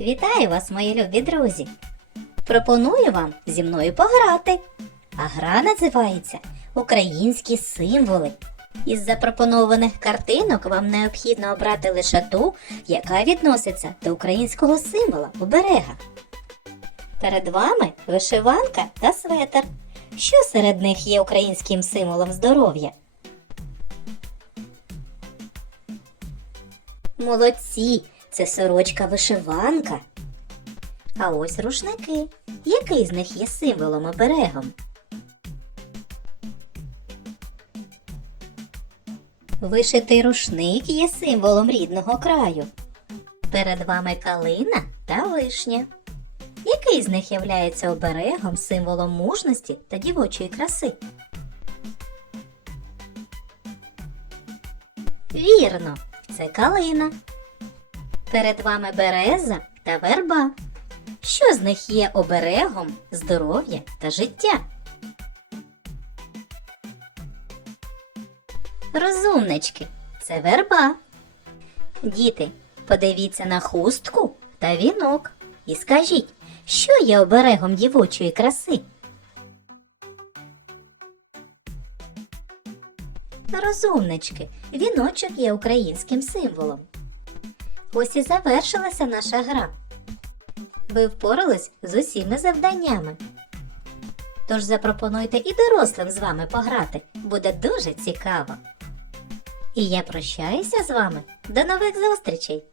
Вітаю вас, мої любі друзі! Пропоную вам зі мною пограти. А гра називається Українські символи. Із запропонованих картинок вам необхідно обрати лише ту, яка відноситься до українського символа оберега. Перед вами вишиванка та светр. Що серед них є українським символом здоров'я? Молодці, це сорочка вишиванка. А ось рушники. Який з них є символом оберегом? Вишитий рушник є символом рідного краю. Перед вами калина та вишня. Який з них являється оберегом, символом мужності та дівочої краси? Вірно, це калина. Перед вами береза та верба. Що з них є оберегом, здоров'я та життя? Розумнички, це верба. Діти, подивіться на хустку та вінок і скажіть, що є оберегом дівочої краси? Розумнички, віночок є українським символом. Ось і завершилася наша гра. Ви впорались з усіма завданнями. Тож запропонуйте і дорослим з вами пограти. Буде дуже цікаво. І я прощаюся з вами. До нових зустрічей!